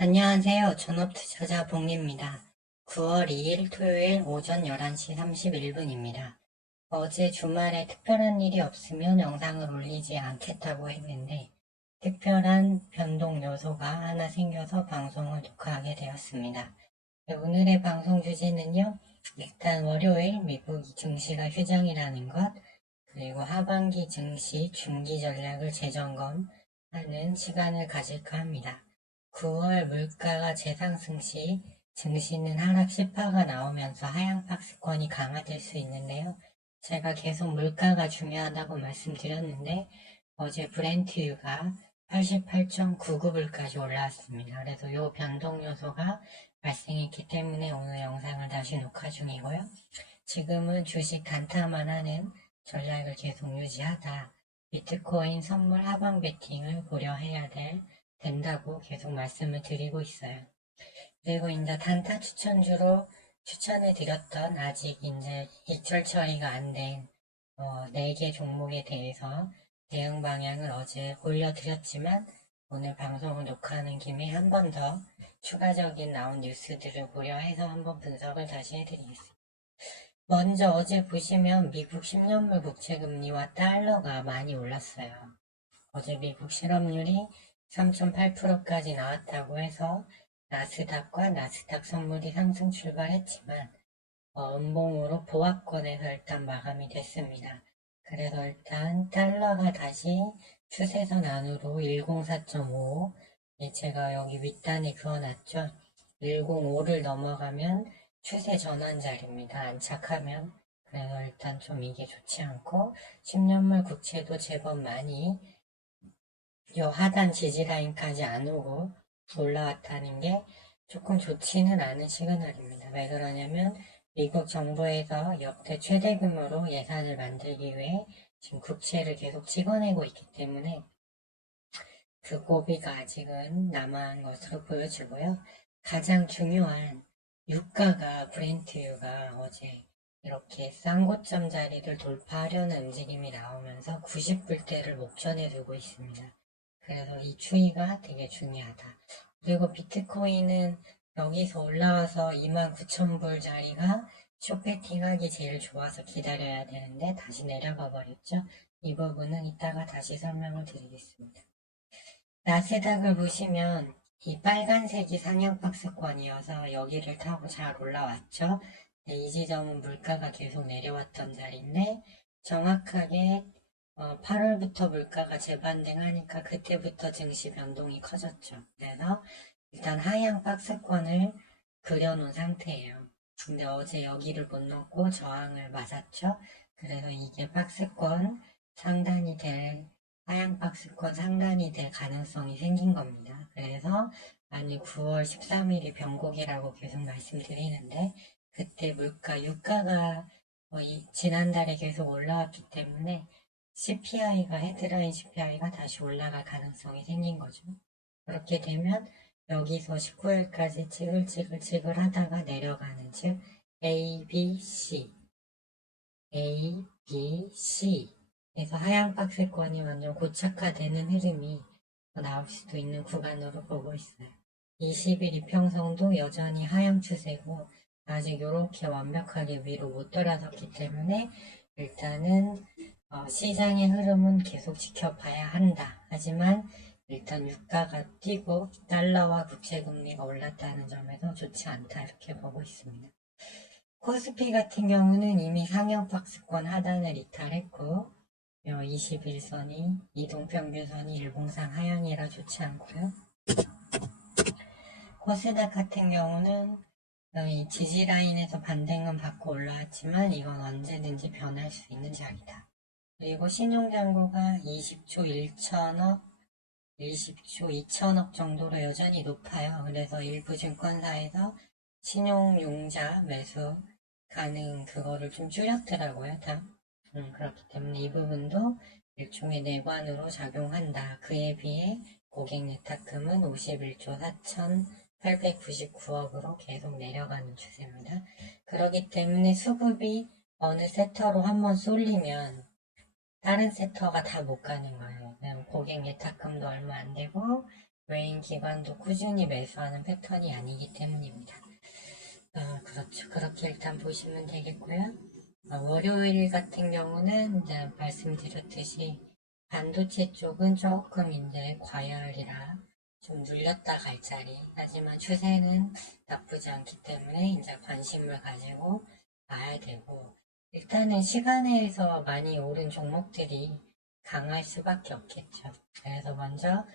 안녕하세요. 전업투자자 봉리입니다. 9월 2일 토요일 오전 11시 31분입니다. 어제 주말에 특별한 일이 없으면 영상을 올리지 않겠다고 했는데 특별한 변동 요소가 하나 생겨서 방송을 녹화하게 되었습니다. 오늘의 방송 주제는요. 일단 월요일 미국 증시가 휴장이라는 것, 그리고 하반기 증시 중기 전략을 재점검하는 시간을 가질까 합니다. 9월 물가가 재상승 시 증시는 하락 시파가 나오면서 하향 박스권이 강화될 수 있는데요. 제가 계속 물가가 중요하다고 말씀드렸는데 어제 브렌트유가 88.99불까지 올라왔습니다. 그래서 이 변동 요소가 발생했기 때문에 오늘 영상을 다시 녹화 중이고요. 지금은 주식 단타만 하는 전략을 계속 유지하다 비트코인 선물 하방 베팅을 고려해야 된다고 계속 말씀을 드리고 있어요. 그리고 이제 단타 추천주로 추천해 드렸던 아직 이제 입절 처리가 안 된 4개 종목에 대해서 대응 방향을 어제 올려드렸지만 오늘 방송을 녹화하는 김에 한 번 더 추가적인 나온 뉴스들을 고려해서 한번 분석을 다시 해드리겠습니다. 먼저 어제 보시면 미국 10년물 국채금리와 달러가 많이 올랐어요. 어제 미국 실업률이 3.8%까지 나왔다고 해서 나스닥과 나스닥 선물이 상승 출발했지만 음봉으로 보합권에서 일단 마감이 됐습니다. 그래서 일단 달러가 다시 추세선 안으로 104.5 제가 여기 윗단에 그어놨죠. 105를 넘어가면 추세 전환 자리입니다. 안착하면. 그래서 일단 좀 이게 좋지 않고 10년물 국채도 제법 많이 요 하단 지지라인까지 안 오고 올라왔다는 게 조금 좋지는 않은 시그널입니다. 왜 그러냐면 미국 정부에서 역대 최대 규모로 예산을 만들기 위해 지금 국채를 계속 찍어내고 있기 때문에 그 고비가 아직은 남아한 것으로 보여지고요. 가장 중요한 유가가 브렌트유가 어제 이렇게 싼 고점 자리를 돌파하려는 움직임이 나오면서 90불대를 목전에 두고 있습니다. 그래서 이 추이가 되게 중요하다. 그리고 비트코인은 여기서 올라와서 29,000불 자리가 쇼패팅하기 제일 좋아서 기다려야 되는데 다시 내려가 버렸죠. 이 부분은 이따가 다시 설명을 드리겠습니다. 나스닥을 보시면 이 빨간색이 상향 박스권이어서 여기를 타고 잘 올라왔죠. 이 지점은 물가가 계속 내려왔던 자리인데 정확하게 8월부터 물가가 재반등하니까 그때부터 증시 변동이 커졌죠. 그래서 일단 하향 박스권을 그려놓은 상태예요. 근데 어제 여기를 못 넣고 저항을 맞았죠. 그래서 이게 박스권 상단이 될 하향 박스권 상단이 될 가능성이 생긴 겁니다. 그래서 만약 9월 13일이 변곡이라고 계속 말씀드리는데 그때 물가, 유가가 지난달에 계속 올라왔기 때문에 CPI가 헤드라인 CPI가 다시 올라갈 가능성이 생긴 거죠. 그렇게 되면 여기서 19일까지 찌글찌글 하다가 내려가는 즉 A, B, C 그래서 하향 박스권이 완전 고착화되는 흐름이 나올 수도 있는 구간으로 보고 있어요. 20일 이평선도 여전히 하향 추세고 아직 이렇게 완벽하게 위로 못 돌아섰기 때문에 일단은 시장의 흐름은 계속 지켜봐야 한다. 하지만 일단 유가가 뛰고 달러와 국채금리가 올랐다는 점에서 좋지 않다 이렇게 보고 있습니다. 코스피 같은 경우는 이미 상향 박스권 하단을 이탈했고 21선이 이동평균선이 일봉상 하향이라 좋지 않고요. 코스닥 같은 경우는 이 지지라인에서 반등은 받고 올라왔지만 이건 언제든지 변할 수 있는 자리다. 그리고 신용잔고가 20조 1천억 20조 2천억 정도로 여전히 높아요. 그래서 일부 증권사에서 신용융자 매수 가능 그거를 좀 줄였더라고요. 다. 그렇기 때문에 이 부분도 일종의 내관으로 작용한다. 그에 비해 고객 예탁금은 51조 4,899억으로 계속 내려가는 추세입니다. 그렇기 때문에 수급이 어느 섹터로 한번 쏠리면 다른 섹터가 다 못 가는 거예요. 고객 예탁금도 얼마 안 되고 외인 기관도 꾸준히 매수하는 패턴이 아니기 때문입니다. 그렇죠. 그렇게 일단 보시면 되겠고요. 월요일 같은 경우는 이제 말씀드렸듯이 반도체 쪽은 조금 이제 과열이라 좀 눌렸다 갈 자리. 하지만 추세는 나쁘지 않기 때문에 이제 관심을 가지고 봐야 되고, 일단은 시간에서 많이 오른 종목들이 강할 수밖에 없겠죠. 그래서 먼저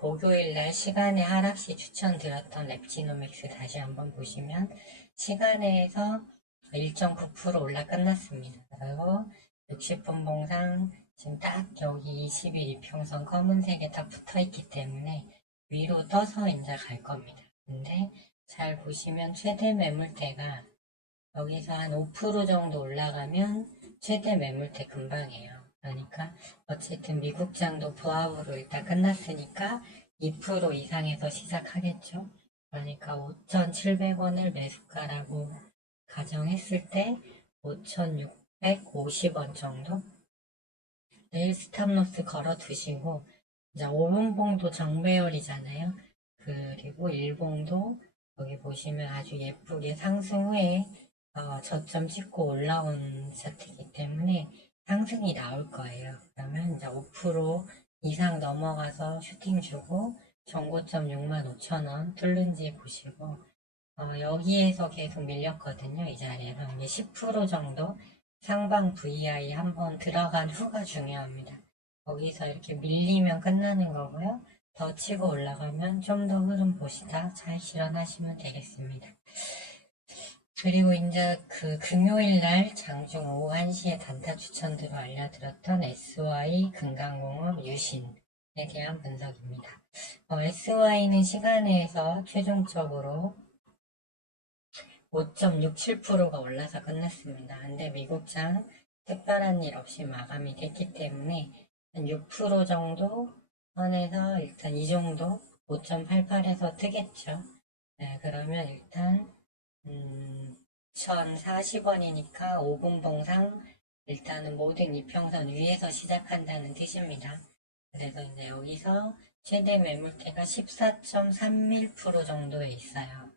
목요일날 시간에 하락시 추천드렸던 랩지노믹스 다시 한번 보시면 시간에서 1.9% 올라 끝났습니다. 그리고 60분 봉상 지금 딱 여기 20일 이평선 검은색에 딱 붙어있기 때문에 위로 떠서 이제 갈 겁니다. 근데 잘 보시면 최대 매물대가 여기서 한 5% 정도 올라가면 최대 매물대 금방이에요. 그러니까 어쨌든 미국장도 보합으로 일단 끝났으니까 2% 이상에서 시작하겠죠. 그러니까 5,700원을 매수가라고 가정했을 때 5,650원 정도 내일 스탑로스 걸어 두시고, 이제 5분봉도 정배열이잖아요. 그리고 1봉도 여기 보시면 아주 예쁘게 상승 후에 저점 찍고 올라온 차트이기 때문에 상승이 나올 거예요. 그러면 이제 5% 이상 넘어가서 슈팅 주고 정고점 65,000원 뚫는지 보시고, 여기에서 계속 밀렸거든요. 이 자리에서 이제 10% 정도 상방 VI 한번 들어간 후가 중요합니다. 거기서 이렇게 밀리면 끝나는 거고요. 더 치고 올라가면 좀 더 흐름 보시다 잘 실현하시면 되겠습니다. 그리고 이제 금요일날 장중 오후 1시에 단타 추천으로 알려드렸던 SY, 금강공업, 유신에 대한 분석입니다. SY는 시간에서 최종적으로 5.67%가 올라서 끝났습니다. 근데 미국장 특별한 일 없이 마감이 됐기 때문에 한 6% 정도 선에서 일단 이 정도 5.88에서 뜨겠죠. 네, 그러면 일단 1,040원이니까 5분 봉상 일단은 모든 이평선 위에서 시작한다는 뜻입니다. 그래서 이제 여기서 최대 매물대가 14.31% 정도에 있어요.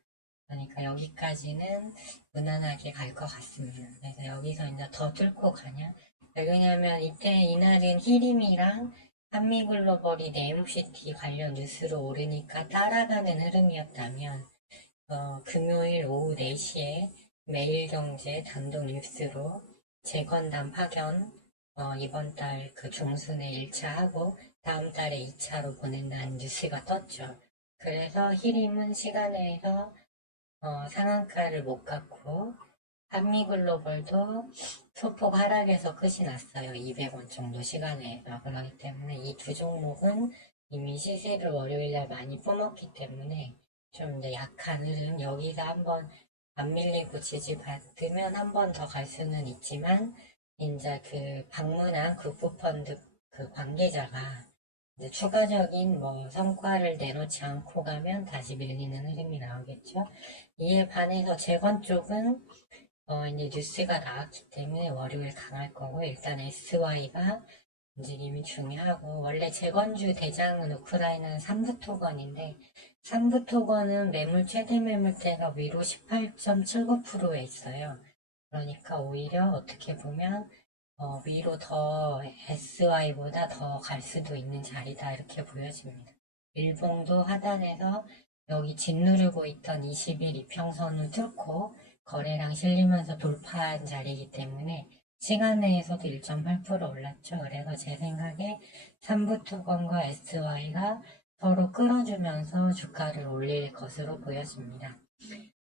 그러니까 여기까지는 무난하게 갈 것 같습니다. 그래서 여기서 이제 더 뚫고 가냐? 왜냐면 이날은 히림이랑 한미글로벌이 네임시티 관련 뉴스로 오르니까 따라가는 흐름이었다면, 금요일 오후 4시에 매일경제 단독 뉴스로 재건담 파견, 이번 달 중순에 1차 하고 다음 달에 2차로 보낸다는 뉴스가 떴죠. 그래서 히림은 시간에서 상한가를 못 갔고, 한미글로벌도 소폭 하락에서 끝이 났어요. 200원 정도 시간에서. 그렇기 때문에 이 두 종목은 이미 시세를 월요일날 많이 뿜었기 때문에 좀 이제 약한 흐름, 여기서 한번 안 밀리고 지지받으면 한 번 더 갈 수는 있지만, 이제 방문한 국부펀드 관계자가 이제 추가적인 성과를 내놓지 않고 가면 다시 밀리는 흐름이 나오겠죠. 이에 반해서 재건 쪽은 이제 뉴스가 나왔기 때문에 월요일 강할 거고, 일단 SY가 움직임이 중요하고, 원래 재건주 대장은 우크라이나는 삼부토건인데, 삼부토건은 최대 매물대가 위로 18.79%에 있어요. 그러니까 오히려 어떻게 보면 위로 더 SY보다 더 갈 수도 있는 자리다 이렇게 보여집니다. 일봉도 하단에서 여기 짓누르고 있던 20일 이평선을 뚫고 거래량 실리면서 돌파한 자리이기 때문에 시간 내에서도 1.8% 올랐죠. 그래서 제 생각에 삼부토건과 SY가 서로 끌어주면서 주가를 올릴 것으로 보여집니다.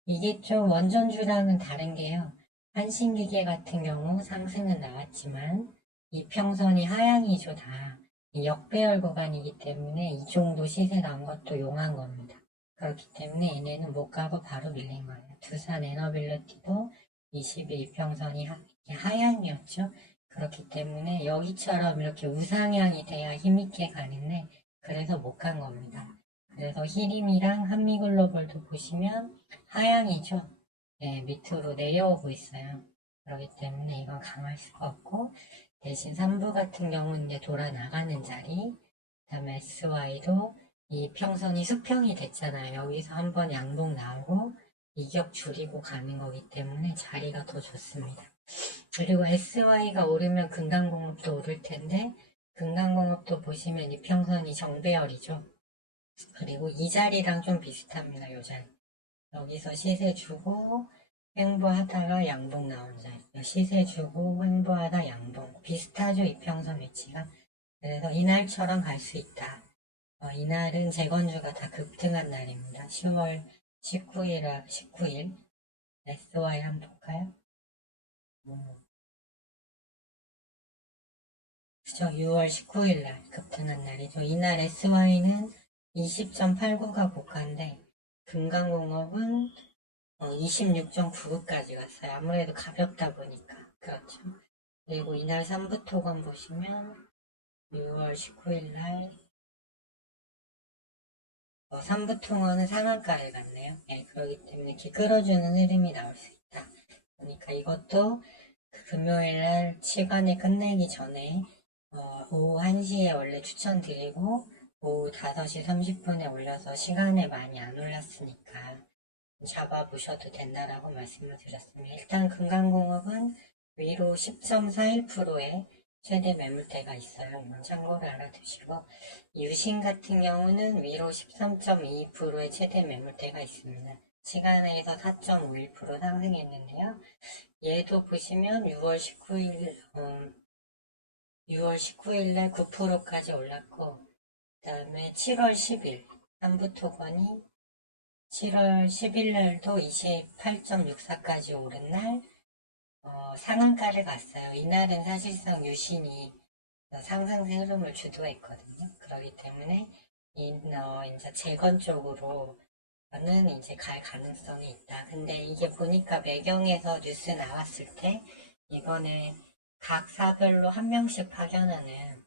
이게 좀 원전주랑은 다른 게요. 한신기계 같은 경우 상승은 나왔지만 이평선이 하향이죠. 다 역배열 구간이기 때문에 이 정도 시세 난 것도 용한 겁니다. 그렇기 때문에 얘네는 못 가고 바로 밀린 거예요. 두산 에너빌리티도 20일 이평선이 하향이었죠. 그렇기 때문에 여기처럼 이렇게 우상향이 돼야 힘있게 가는데 그래서 못 간 겁니다. 그래서 히림이랑 한미글로벌도 보시면 하향이죠. 네, 밑으로 내려오고 있어요. 그렇기 때문에 이건 강할 수가 없고, 대신 3부 같은 경우는 이제 돌아 나가는 자리, 그 다음에 SY도 이평선이 수평이 됐잖아요. 여기서 한번 양봉 나오고 이격 줄이고 가는 거기 때문에 자리가 더 좋습니다. 그리고 SY가 오르면 금강공업도 오를 텐데 금강공업도 보시면 이평선이 정배열이죠. 그리고 이 자리랑 좀 비슷합니다. 이 자리. 여기서 시세 주고 횡보하다가 양봉 나온 자리. 시세 주고 횡보하다 양봉. 비슷하죠. 이평선 위치가. 그래서 이날처럼 갈 수 있다. 이날은 재건주가 다 급등한 날입니다. 10월 19일 SY 한번 볼까요? 그죠? 6월 19일 날 급등한 날이죠. 이날 SY는 20.89가 고가인데 금강공업은 26.99까지 갔어요. 아무래도 가볍다 보니까. 그렇죠. 그리고 이날 삼부토건 보시면 6월 19일 날 삼부통화는 상한가를 갔네요. 네, 그렇기 때문에 이렇게 끌어주는 흐름이 나올 수 있다. 그러니까 이것도 금요일날 시간에 끝내기 전에 오후 1시에 원래 추천드리고 오후 5시 30분에 올려서 시간에 많이 안 올랐으니까 잡아보셔도 된다라고 말씀을 드렸습니다. 일단 금강공업은 위로 10.41%의 최대 매물대가 있어요. 이건 참고를 알아두시고 유신 같은 경우는 위로 13.22%의 최대 매물대가 있습니다. 시간에서 4.51% 상승했는데요. 얘도 보시면 6월 19일날 9%까지 올랐고 그 다음에 7월 10일 삼부토건이 7월 10일날도 28.64까지 오른 날 상한가를 갔어요. 이날은 사실상 유신이 상승세 흐름을 주도했거든요. 그렇기 때문에 이제 재건 쪽으로는 이제 갈 가능성이 있다. 근데 이게 보니까 매경에서 뉴스 나왔을 때 이번에 각 사별로 한 명씩 파견하는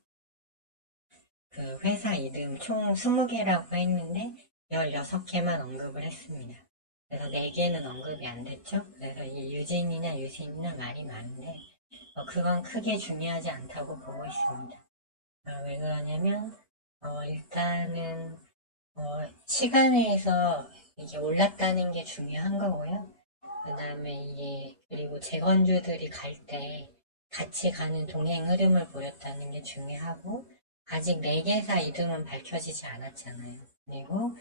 그 회사 이름 총 20개라고 했는데 16개만 언급을 했습니다. 그래서 4개는 언급이 안 됐죠. 그래서 이 유진이나 유신이나 말이 많은데 그건 크게 중요하지 않다고 보고 있습니다. 왜 그러냐면 일단은 시간에서 이게 올랐다는 게 중요한 거고요. 그 다음에 이게 그리고 재건주들이 갈 때 같이 가는 동행 흐름을 보였다는 게 중요하고 아직 4개사 이름은 밝혀지지 않았잖아요. 그리고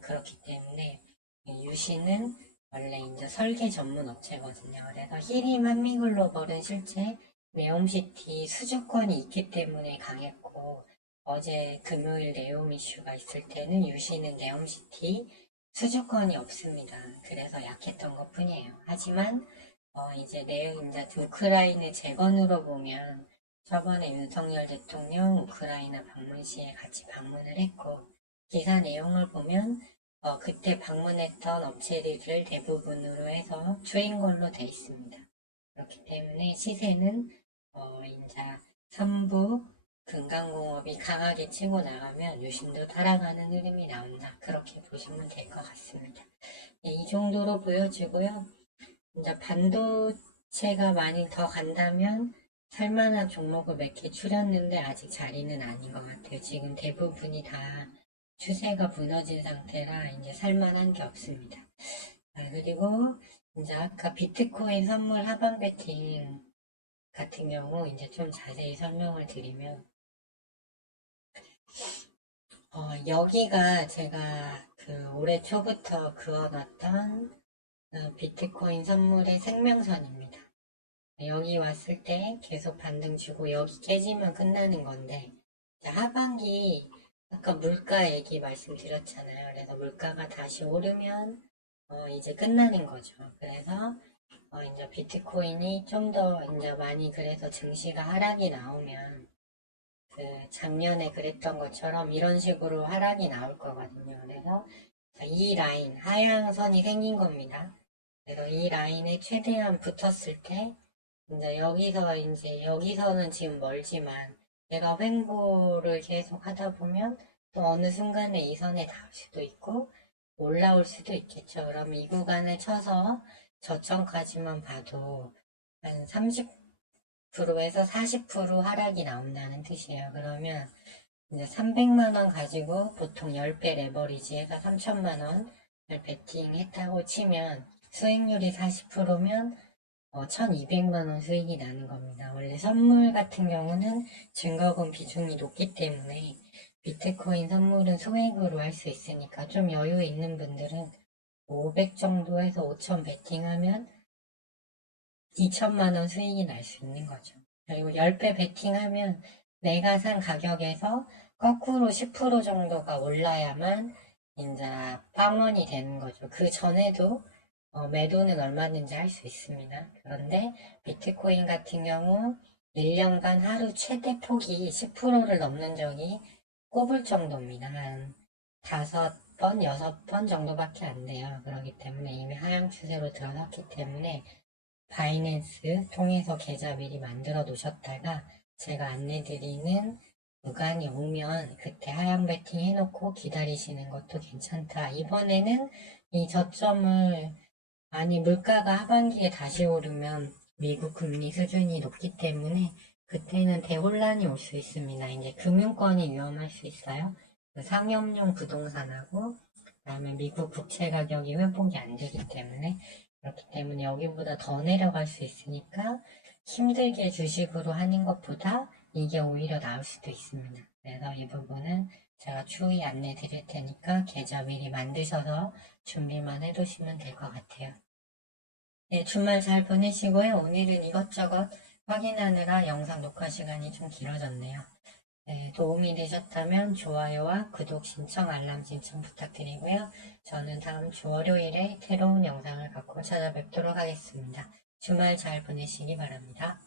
그렇기 때문에 유신은 원래 이제 설계 전문 업체거든요. 그래서 히림 한미글로벌은 실제 네옴시티 수주권이 있기 때문에 강했고 어제 금요일 네옴 이슈가 있을 때는 유신은 네옴시티 수주권이 없습니다. 그래서 약했던 것 뿐이에요. 하지만 이제 우크라이나 재건으로 보면 저번에 윤석열 대통령 우크라이나 방문 시에 같이 방문을 했고 기사 내용을 보면 그때 방문했던 업체들을 대부분으로 해서 추인 걸로 돼 있습니다. 그렇기 때문에 시세는 이제 선부 금강공업이 강하게 치고 나가면 유심도 따라가는 흐름이 나온다. 그렇게 보시면 될 것 같습니다. 네, 이 정도로 보여지고요. 이제 반도체가 많이 더 간다면 살만한 종목을 몇 개 추렸는데 아직 자리는 아닌 것 같아요. 지금 대부분이 다 추세가 무너진 상태라 이제 살만한 게 없습니다. 그리고 이제 아까 비트코인 선물 하방 배팅 같은 경우 이제 좀 자세히 설명을 드리면 여기가 제가 그 올해 초부터 그어놨던 비트코인 선물의 생명선입니다. 여기 왔을 때 계속 반등 주고 여기 깨지면 끝나는 건데 하반기 아까 물가 얘기 말씀드렸잖아요. 그래서 물가가 다시 오르면 이제 끝나는 거죠. 그래서 이제 비트코인이 좀 더 이제 많이 그래서 증시가 하락이 나오면 그 작년에 그랬던 것처럼 이런 식으로 하락이 나올 거거든요. 그래서 이 라인 하향 선이 생긴 겁니다. 그래서 이 라인에 최대한 붙었을 때 이제 여기서는 지금 멀지만 내가 횡보를 계속 하다 보면 또 어느 순간에 이 선에 닿을 수도 있고 올라올 수도 있겠죠. 그럼 이 구간을 쳐서 저점까지만 봐도 한 30%에서 40% 하락이 나온다는 뜻이에요. 그러면 이제 300만원 가지고 보통 10배 레버리지해서 3천만원을 베팅했다고 치면 수익률이 40%면 1200만원 수익이 나는 겁니다. 원래 선물 같은 경우는 증거금 비중이 높기 때문에 비트코인 선물은 소액으로 할 수 있으니까 좀 여유 있는 분들은 500 정도에서 5000 베팅하면 2천만원 수익이 날 수 있는 거죠. 그리고 10배 베팅하면 내가 산 가격에서 거꾸로 10% 정도가 올라야만 이제 빵원이 되는 거죠. 그 전에도 매도는 얼마든지 할 수 있습니다. 그런데 비트코인 같은 경우 1년간 하루 최대 폭이 10%를 넘는 적이 꼽을 정도입니다. 한 5번, 6번 정도밖에 안 돼요. 그렇기 때문에 이미 하향 추세로 들어섰기 때문에 바이낸스 통해서 계좌 미리 만들어 놓으셨다가 제가 안내드리는 구간이 오면 그때 하향 베팅 해놓고 기다리시는 것도 괜찮다. 이번에는 이 저점을 물가가 하반기에 다시 오르면 미국 금리 수준이 높기 때문에 그때는 대혼란이 올 수 있습니다. 이제 금융권이 위험할 수 있어요. 그 상업용 부동산하고 그다음에 미국 국채 가격이 회복이 안 되기 때문에 그렇기 때문에 여기보다 더 내려갈 수 있으니까 힘들게 주식으로 하는 것보다 이게 오히려 나을 수도 있습니다. 그래서 이 부분은 제가 추후에 안내 드릴 테니까 계좌 미리 만드셔서 준비만 해두시면 될 것 같아요. 네, 주말 잘 보내시고요. 오늘은 이것저것 확인하느라 영상 녹화 시간이 좀 길어졌네요. 네, 도움이 되셨다면 좋아요와 구독 신청, 알람 신청 부탁드리고요. 저는 다음 주 월요일에 새로운 영상을 갖고 찾아뵙도록 하겠습니다. 주말 잘 보내시기 바랍니다.